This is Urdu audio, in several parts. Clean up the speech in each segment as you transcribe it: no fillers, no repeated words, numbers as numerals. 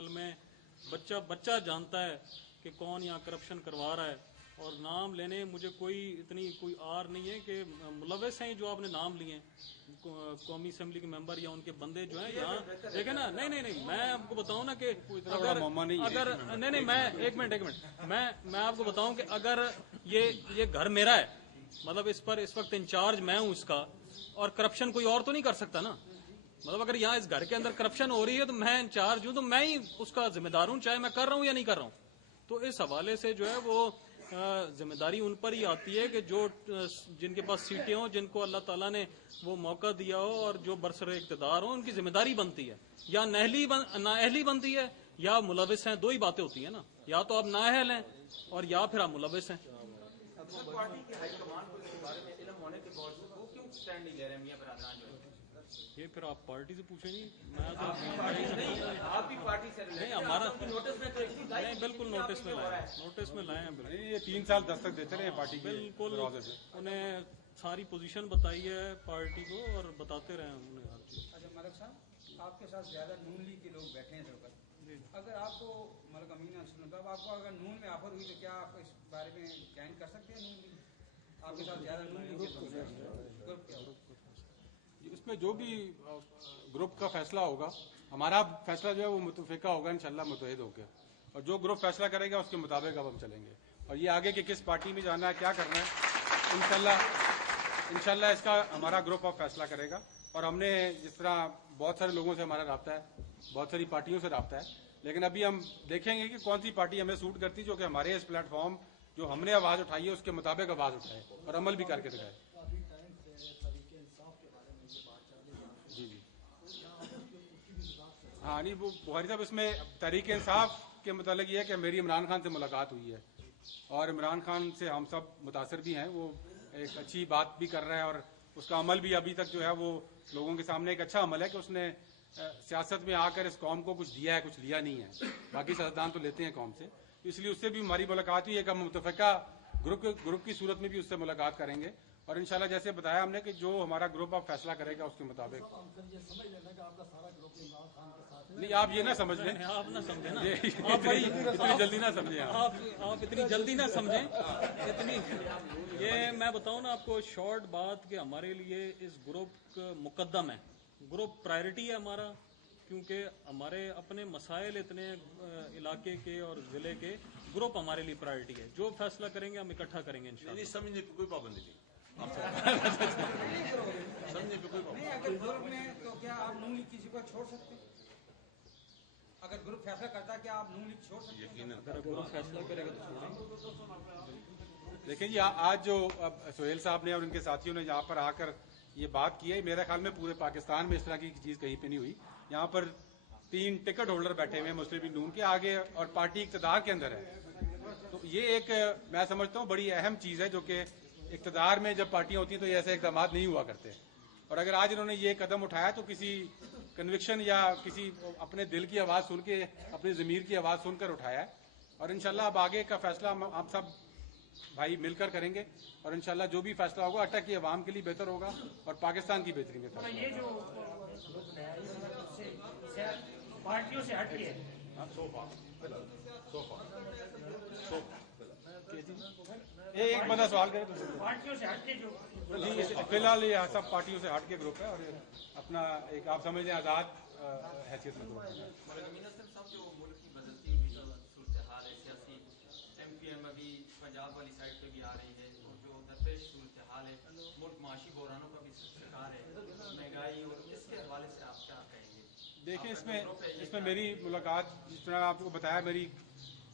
خیال میں بچہ جانتا ہے کہ کون یہاں کرپشن کروا رہا ہے، اور نام لینے مجھے کوئی آر نہیں ہے کہ ملوث ہیں جو آپ نے نام لیے ہیں قومی اسمبلی کے ممبر یا ان کے بندے جو ہیں یہاں دیکھیں نا. نہیں میں آپ کو بتاؤں نا کہ اگر نہیں میں ایک منٹ میں آپ کو بتاؤں کہ اگر یہ گھر میرا ہے، مطلب اس پر اس وقت انچارج میں ہوں اس کا، اور کرپشن کوئی اور تو نہیں کر سکتا نا. مطلب اگر یہاں اس گھر کے اندر کرپشن ہو رہی ہے تو میں انچارج ہوں تو میں ہی اس کا ذمہ دار ہوں، چاہے میں کر رہا ہوں یا نہیں کر رہا ہوں. تو اس حوالے سے جو ہے وہ ذمہ داری ان پر ہی آتی ہے کہ جن کے پاس سیٹیں ہوں، جن کو اللہ تعالیٰ نے وہ موقع دیا ہو اور جو برسر اقتدار ہوں، ان کی ذمہ داری بنتی ہے. یا نااہلی بنتی ہے یا ملوث ہیں، دو ہی باتیں ہوتی ہیں نا، یا تو آپ نااہل ہیں اور یا پھر آپ ملوث ہیں. پارٹی کی ہائی کمان کو اس کے بارے میں علم ہونے کے باوجود وہ کیوں سٹینڈ نہیں لے رہے میاں برادران جو ہے؟ یہ پھر آپ پارٹی سے پوچھیں نہیں، میں آپ بھی پارٹی سے نہیں ہمارا نہیں بالکل نوٹس میں لائے ہیں بالکل. یہ 3 سال دستک دیتے رہے پارٹی کے بالکل انہیں ساری پوزیشن بتائی ہے پارٹی کو اور بتاتے رہے ہیں انہیں ہر چیز. اچھا ملک صاحب، آپ کے ساتھ زیادہ نون لیگ کے لوگ بیٹھے ہیں سر. اگر آپ کو ملک امین صاحب آپ کو اگر نون میں آفر ہوئی تو کیا آپ اس بارے میں جوائن کر سکتے ہیں؟ نون لیگ آپ کے ساتھ زیادہ نون لیگ کے لوگ اس میں جو بھی گروپ کا فیصلہ ہوگا، ہمارا فیصلہ جو ہے وہ متفقہ ہوگا انشاءاللہ متحد ہو کے، اور جو گروپ فیصلہ کرے گا اس کے مطابق اب ہم چلیں گے. اور یہ آگے کہ کس پارٹی میں جانا ہے، کیا کرنا ہے، انشاءاللہ اس کا ہمارا گروپ اب فیصلہ کرے گا. اور ہم نے جس طرح بہت سارے لوگوں سے ہمارا رابطہ ہے، بہت ساری پارٹیوں سے رابطہ ہے، لیکن ابھی ہم دیکھیں گے کہ کون سی پارٹی ہمیں سوٹ کرتی جو کہ ہمارے اس پلیٹ فارم جو ہم نے آواز اٹھائی ہے اس کے مطابق آواز اٹھائے اور عمل بھی کر کے دکھائے. ہاں نہیں، وہ بخاری صاحب اس میں تحریک انصاف کے متعلق یہ ہے کہ میری عمران خان سے ملاقات ہوئی ہے اور عمران خان سے ہم سب متاثر بھی ہیں. وہ ایک اچھی بات بھی کر رہا ہے اور اس کا عمل بھی ابھی تک جو ہے وہ لوگوں کے سامنے ایک اچھا عمل ہے کہ اس نے سیاست میں آ کر اس قوم کو کچھ دیا ہے، کچھ لیا نہیں ہے. باقی سیاستدان تو لیتے ہیں قوم سے، اس لیے اس سے بھی ہماری ملاقات ہوئی ہے کہ ہم متفقہ گروپ کی صورت میں بھی اس سے ملاقات کریں گے. اور انشاءاللہ جیسے بتایا ہم نے کہ جو ہمارا گروپ اب فیصلہ کرے گا اس کے مطابق. نہیں آپ یہ نہ سمجھ لیں، آپ نہ سمجھیں نا، اتنی جلدی نہ سمجھیں. آپ اتنی جلدی نہ سمجھیں یہ میں بتاؤں نا آپ کو شارٹ بات کہ ہمارے لیے اس گروپ مقدم ہے، گروپ پرائرٹی ہے ہمارا، کیونکہ ہمارے اپنے مسائل اتنے علاقے کے اور ضلع کے، گروپ ہمارے لیے پرائرٹی ہے. جو فیصلہ کریں گے ہم اکٹھا کریں گے انشاءاللہ. سمجھنے پہ کوئی پابندی نہیں. سمجھنے پہ کوئی پابندی نہیں. اگر گروپ میں تو کیا آپ نون لیگ کسی کو چھوڑ سکتے ہیں؟ اگر گروپ فیصلہ کرتا ہے کیا آپ نون لیگ چھوڑ سکتے ہیں؟ اگر گروپ فیصلہ کرے گا تو چھوڑیں. دیکھیں جی، آج جو سہیل صاحب نے اور ان کے ساتھیوں نے یہاں پر آ کر یہ بات کی ہے، میرے خیال میں پورے پاکستان میں اس طرح کی چیز کہیں پہ نہیں ہوئی. یہاں پر 3 ٹکٹ ہولڈر بیٹھے ہوئے ہیں مسلم لیگ نون کے آگے اور پارٹی اقتدار کے اندر ہے. تو یہ ایک میں سمجھتا ہوں بڑی اہم چیز ہے جو کہ اقتدار میں جب پارٹیاں ہوتی ہیں تو یہ ایسے اقدامات نہیں ہوا کرتے. اور اگر آج انہوں نے یہ قدم اٹھایا تو کسی کنوکشن یا کسی اپنے دل کی آواز سن کے، اپنے ضمیر کی آواز سن کر اٹھایا ہے. اور انشاءاللہ اب آگے کا فیصلہ ہم سب بھائی مل کر کریں گے اور انشاءاللہ جو بھی فیصلہ ہوگا اٹک کی عوام کے لیے بہتر ہوگا اور پاکستان کی بہتری میں بہتر ہوگا. یہ جو پارٹیوں سے ہٹ کے ایک بندہ سوال کرے تو پارٹیوں سے ہٹ کے جو جی فی الحال یہ سب پارٹیوں سے ہٹ کے گروپ ہے اور اپنا ایک آپ سمجھ لیں آزاد حیثیت میں گروپ ہے. صاحب جو ملک کی بدلتی ہوئی صورتحال ہے سیاسی، ایم پی ایم ابھی پنجاب والی سائڈ پہ بھی آ رہی ہے اور جو درپیش صورتحال ہے، ملک معاشی بحرانوں کا بھی شکار ہے، مہنگائی، اور اس کے حوالے سے آپ کیا کہیں گے؟ دیکھیں اس میں میری ملاقات جس طرح آپ کو بتایا، میری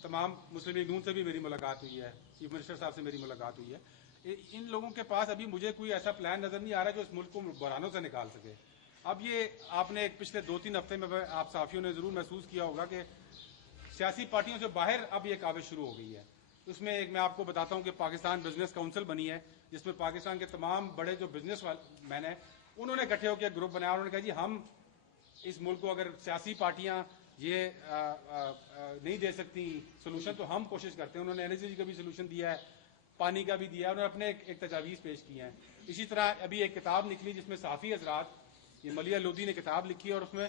تمام مسلم لیگ نون سے بھی میری ملاقات ہوئی ہے، چیف منسٹر صاحب سے میری ملاقات ہوئی ہے. ان لوگوں کے پاس ابھی مجھے کوئی ایسا پلان نظر نہیں آ رہا جو اس ملک کو بحرانوں سے نکال سکے. اب یہ آپ نے پچھلے 2-3 ہفتے میں آپ صحافیوں نے ضرور محسوس کیا ہوگا کہ سیاسی پارٹیوں سے باہر اب یہ کاوش شروع ہو گئی ہے. اس میں ایک میں آپ کو بتاتا ہوں کہ پاکستان بزنس کونسل بنی ہے جس میں پاکستان کے تمام بڑے جو بزنس مین ہیں انہوں نے اکٹھے ہو کے گروپ بنایا. انہوں نے کہا جی ہم اس ملک کو اگر سیاسی پارٹیاں یہ نہیں دے سکتی سولوشن تو ہم کوشش کرتے ہیں. انہوں نے انرجی کا بھی سولوشن دیا ہے، پانی کا بھی دیا ہے، انہوں نے اپنے ایک تجاویز پیش کی ہیں. اسی طرح ابھی ایک کتاب نکلی جس میں صحافی حضرات، یہ ملیہ لودھی نے کتاب لکھی ہے اور اس میں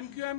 MQM